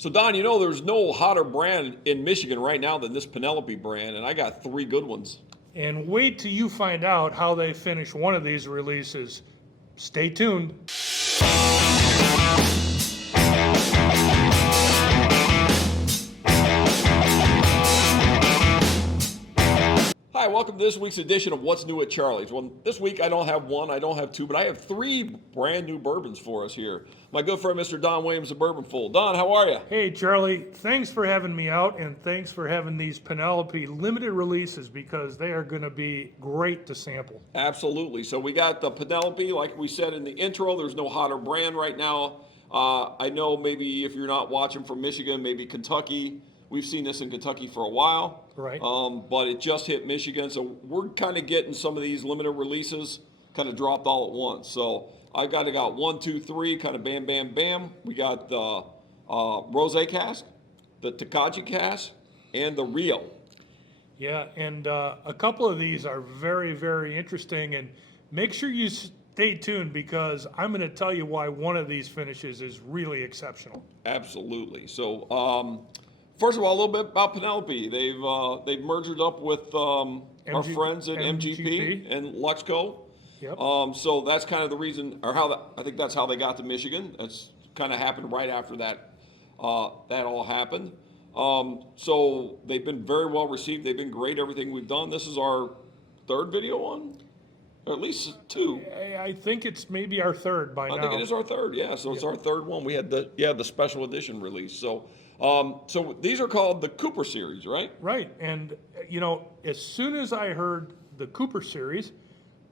So, Don, you know there's no hotter brand in Michigan right now than this Penelope brand, and I got 3 good ones. And wait till you find out how they finish one of these releases. Stay tuned. Hi, welcome to this week's edition of What's New at Charlie's. Well, this week I don't have one, I don't have two, but I have 3 brand new bourbons for us here. My good friend, Mr. Don Williams, the Bourbon Fool. Don, how are you? Hey, Charlie, thanks for having me out, and thanks for having these Penelope limited releases because they are going to be great to sample. Absolutely. So we got the Penelope, like we said in the intro, there's no hotter brand right now. I know maybe if you're not watching from Michigan, maybe Kentucky. We've seen this in Kentucky for a while. Right. But it just hit Michigan. So we're kind of getting some of these limited releases kind of dropped all at once. So I've got 1, 2, 3, kind of bam, bam, bam. We got the Rosé cask, the Tokaji cask, and the Rio. Yeah, and a couple of these are very, very interesting. And make sure you stay tuned because I'm going to tell you why one of these finishes is really exceptional. Absolutely. So, first of all, a little bit about Penelope. They've merged up with our friends at MGP and Luxco. Yep. So that's kind of the reason, or I think that's how they got to Michigan. That's kind of happened right after that. That all happened. So they've been very well received. They've been great. Everything we've done. This is our 3rd video on, or at least 2. I think it's maybe our 3rd by now. I think it is our 3rd. Yeah. So it's our 3rd one. We had the special edition release. So these are called the Cooper series, right? Right. And, as soon as I heard the Cooper series,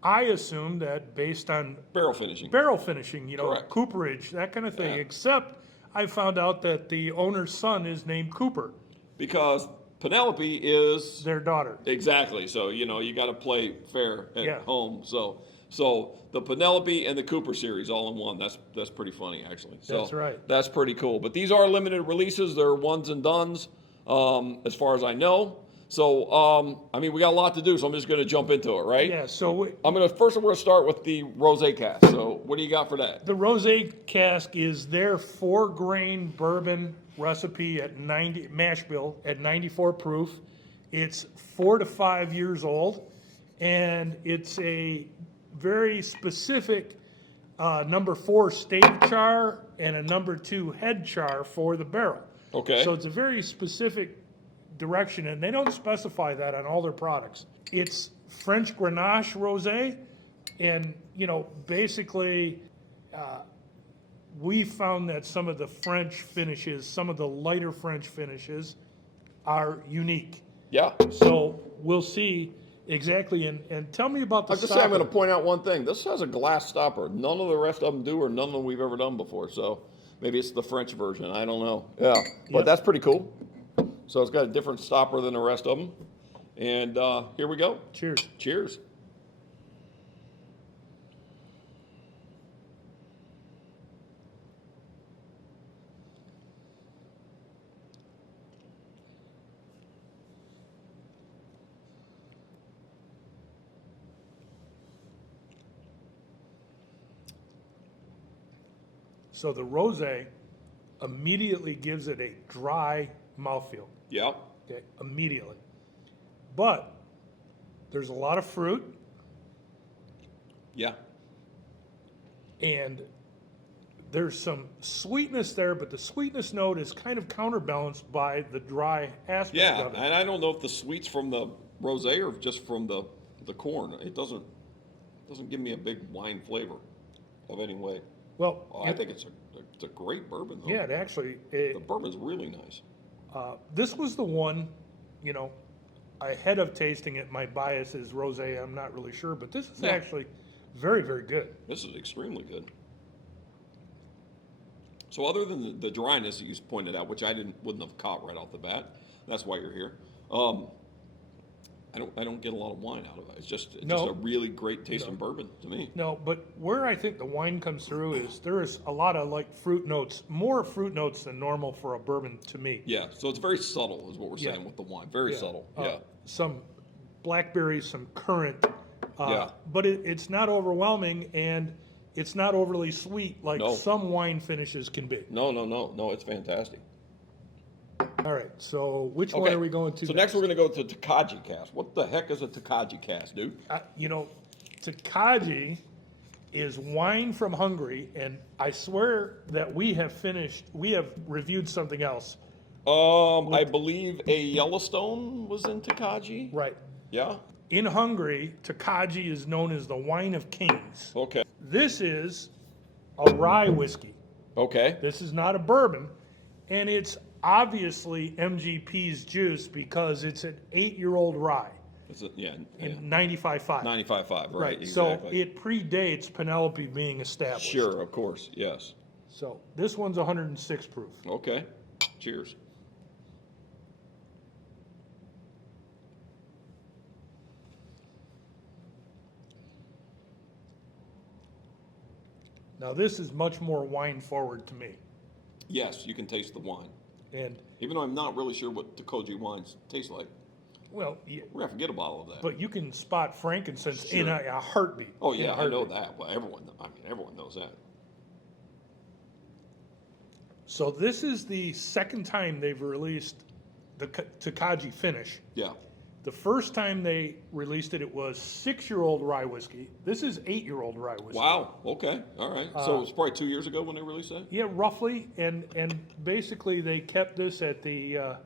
I assumed that based on Barrel finishing. Correct. Cooperage, that kind of thing. Yeah. Except I found out that the owner's son is named Cooper. Because Penelope is their daughter. Exactly. So, you got to play fair at home. So the Penelope and the Cooper series all in one. That's pretty funny, actually. So that's right. That's pretty cool. But these are limited releases. They're ones and dones, as far as I know. So, we got a lot to do, so I'm just going to jump into it, right? Yeah, so we're going to start with the Rosé cask. So what do you got for that? The Rosé cask is their 4-grain bourbon recipe at mash bill at 94 proof. It's 4 to 5 years old, and it's a very specific number 4 stave char and a number 2 head char for the barrel. Okay. So it's a very specific direction, and they don't specify that on all their products. It's French Grenache Rosé, and basically we found that some of the French finishes, some of the lighter French finishes are unique. Yeah. So we'll see exactly, and tell me about the I'm stopper. I'm going to point out one thing. This has a glass stopper. None of the rest of them do, or none of them we've ever done before. So maybe it's the French version. I don't know. Yeah, but that's pretty cool. So it's got a different stopper than the rest of them. And here we go. Cheers. Cheers. So the Rosé immediately gives it a dry mouthfeel. Yeah. Okay, immediately. But there's a lot of fruit. Yeah. And there's some sweetness there, but the sweetness note is kind of counterbalanced by the dry aspect of it. And I don't know if the sweet's from the rosé or just from the corn. It doesn't give me a big wine flavor of any way. Well, I think it's a great bourbon, though. Yeah, it actually. The bourbon's really nice. This was the one, ahead of tasting it, my bias is rosé. I'm not really sure, but this is actually very, very good. This is extremely good. So other than the dryness that you pointed out, which I wouldn't have caught right off the bat, that's why you're here. I don't get a lot of wine out of it. It's just a really great tasting bourbon to me. No, but where I think the wine comes through is there is a lot of fruit notes, more fruit notes than normal for a bourbon to me. Yeah, so it's very subtle is what we're saying with the wine. Very subtle. Some blackberries, some currant. But it's not overwhelming, and it's not overly sweet like some wine finishes can be. No, it's fantastic. All right, so which one Okay. are we going to So next we're going to go to Tokaji cast. What the heck is a Tokaji cast, dude? You know, Tokaji is wine from Hungary, and I swear that we have reviewed something else. I believe a Yellowstone was in Tokaji. Right. Yeah. In Hungary, Tokaji is known as the wine of kings. Okay. This is a rye whiskey. Okay. This is not a bourbon, and it's obviously MGP's juice because it's an 8-year-old rye Is it? Yeah. in 95.5. 95.5. Right. Right, Exactly. so it predates Penelope being established. Sure. Of course. Yes. So this one's 106 proof. Okay. Cheers. Now this is much more wine forward to me. Yes, you can taste the wine. And, Even though I'm not really sure what Tokaji wines taste like, well, yeah, we're gonna have to get a bottle of that. but you can spot frankincense Sure. in a heartbeat. Oh In a yeah, I know heartbeat. that. Well, everyone knows that. So this is the second time they've released the Tokaji finish. Yeah. The first time they released it, it was 6-year-old rye whiskey. This is 8-year-old rye whiskey. Wow. Okay. All right. So it was probably 2 years ago when they released that. Yeah, roughly, and basically they kept this at the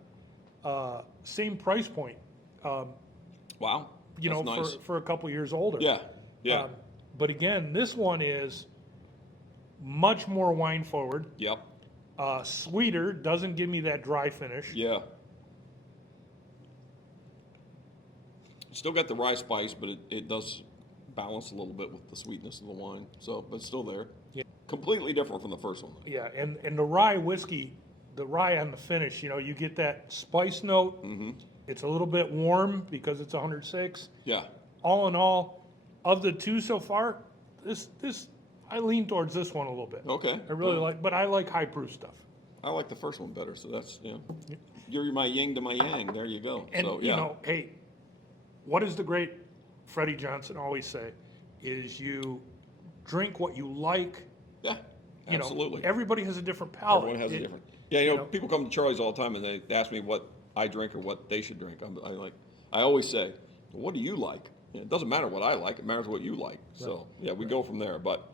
same price point. Wow. You That's know, nice. for a couple years older. Yeah. Yeah. But again, this one is much more wine forward, Yep. sweeter, doesn't give me that dry finish. Yeah. Still got the rye spice, but it does balance a little bit with the sweetness of the wine. So, but it's still there. Yeah. Completely different from the first one. Yeah, and the rye whiskey, the rye on the finish, you know, you get that spice note. Mm-hmm. It's a little bit warm because it's 106. Yeah. All in all, of the two so far, this I lean towards this one a little bit. Okay. I really Well, like, but I like high proof stuff. I like the first one better. So that's you're my yin to my yang. There you go. And so you know, hey, what does the great Freddie Johnson always say? Is you drink what you like. Yeah. You Absolutely. know, everybody has a different palate. Everyone has a It- different. Yeah, you know. people come to Charlie's all the time and they ask me what I drink or what they should drink. I always say, what do you like? It doesn't matter what I like; it matters what you like. So yeah, we go from there. But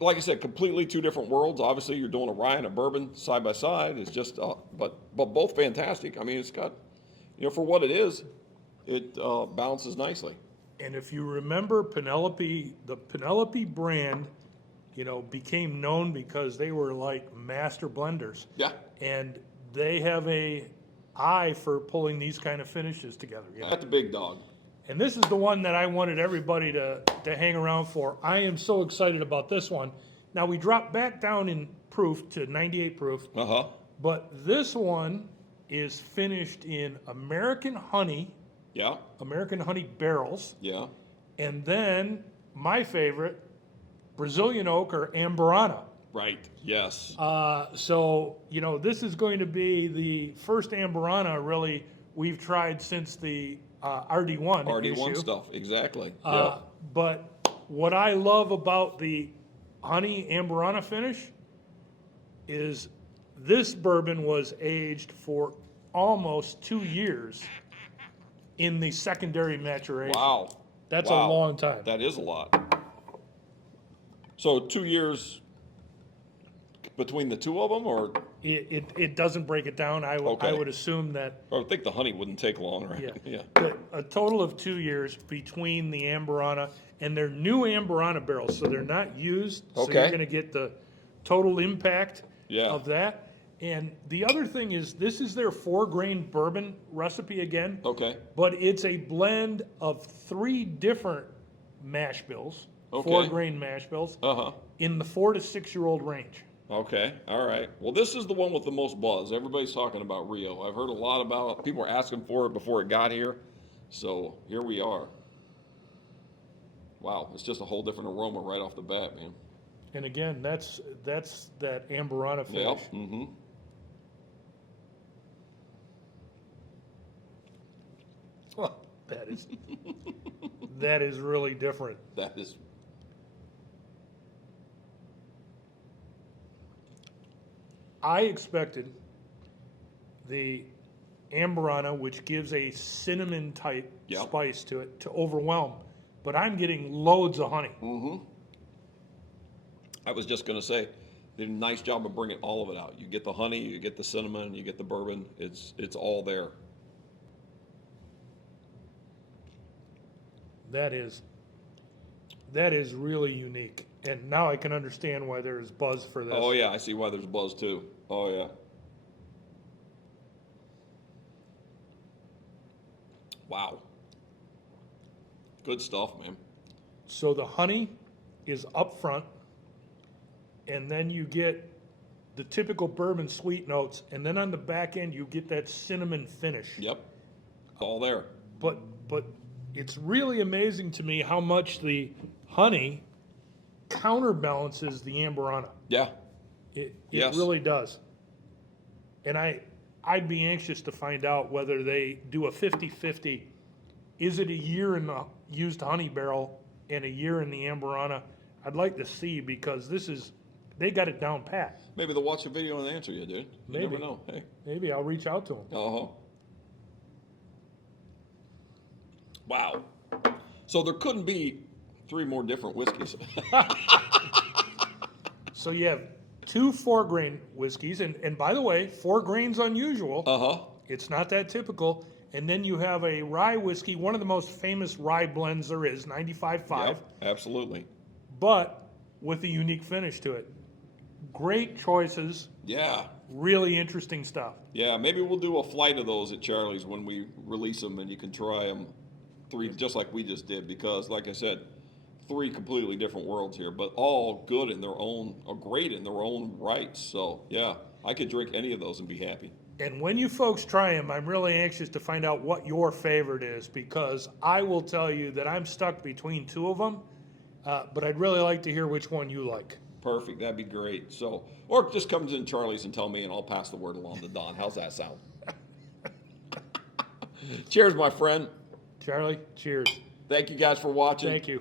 like I said, completely two different worlds. Obviously, you're doing a rye and a bourbon side by side. It's just, but both fantastic. I mean, it's got, for what it is, it balances nicely. And if you remember Penelope, the Penelope brand, became known because they were like master blenders. Yeah. And they have a eye for pulling these kind of finishes together. Got the big dog. And this is the one that I wanted everybody to hang around for. I am so excited about this one. Now we dropped back down in proof to 98 proof, but this one is finished in American honey barrels, Yeah. and then my favorite, Brazilian oak or Amburana. Right. Yes. So, this is going to be the first Amburana really we've tried since the RD1 RD1 issue. stuff. Exactly. But what I love about the honey Amburana finish is this bourbon was aged for almost 2 years in the secondary maturation. Wow. That's Wow. a long time. That is a lot. So 2 years between the two of them, or It doesn't break it down. I Okay. would assume that I would think the honey wouldn't take long, right? Yeah. A total of 2 years between the Amburana and their new Amburana barrels, so they're not used. So Okay. you're going to get the total impact Yeah. of that. And the other thing is, this is their 4-grain bourbon recipe again, Okay. but it's a blend of 3 different mash bills, Okay. 4-grain mash bills, Uh-huh. in the 4 to 6-year-old range. Okay. All right. Well, this is the one with the most buzz. Everybody's talking about Rio. I've heard a lot about it. People were asking for it before it got here. So here we are. Wow. It's just a whole different aroma right off the bat, man. And again, that's that Amburana finish. Yep. Mm-hmm. Well, that is really different. That is. I expected the Amburana, which gives a cinnamon type Yep. spice to it, to overwhelm. But I'm getting loads of honey. I was just going to say, they did a nice job of bringing all of it out. You get the honey, you get the cinnamon, you get the bourbon. It's all there. That is really unique. And now I can understand why there's buzz for this. Oh yeah, I see why there's buzz too. Oh yeah. Wow. Good stuff, man. So the honey is up front, and then you get the typical bourbon sweet notes, and then on the back end you get that cinnamon finish. Yep. All there. But it's really amazing to me how much the honey counterbalances the Amburana. Yeah. It Yes. really does. And I'd be anxious to find out whether they do a 50-50. Is it a year in the used honey barrel and a year in the Amburana? I'd like to see, because they got it down pat. Maybe they'll watch the video and answer you, dude. You Maybe. never know. Hey. Maybe I'll reach out to them. Uh-huh. Wow. So there couldn't be 3 more different whiskeys. So you have 2 4-grain whiskeys, and by the way, 4 grains unusual. Uh-huh. It's not that typical. And then you have a rye whiskey, one of the most famous rye blends there is, 95.5, Yep, absolutely. but with a unique finish to it. Great choices, Yeah. really interesting stuff. Yeah, maybe we'll do a flight of those at Charlie's when we release them, and you can try them 3 just like we just did, because like I said, 3 completely different worlds here, but all good in their own, or great in their own rights. So yeah, I could drink any of those and be happy. And when you folks try them, I'm really anxious to find out what your favorite is, because I will tell you that I'm stuck between 2 of them, but I'd really like to hear which one you like. Perfect, that'd be great. So, or just comes in Charlie's and tell me, and I'll pass the word along to Don. How's that sound? Cheers, my friend. Charlie, cheers. Thank you guys for watching. Thank you.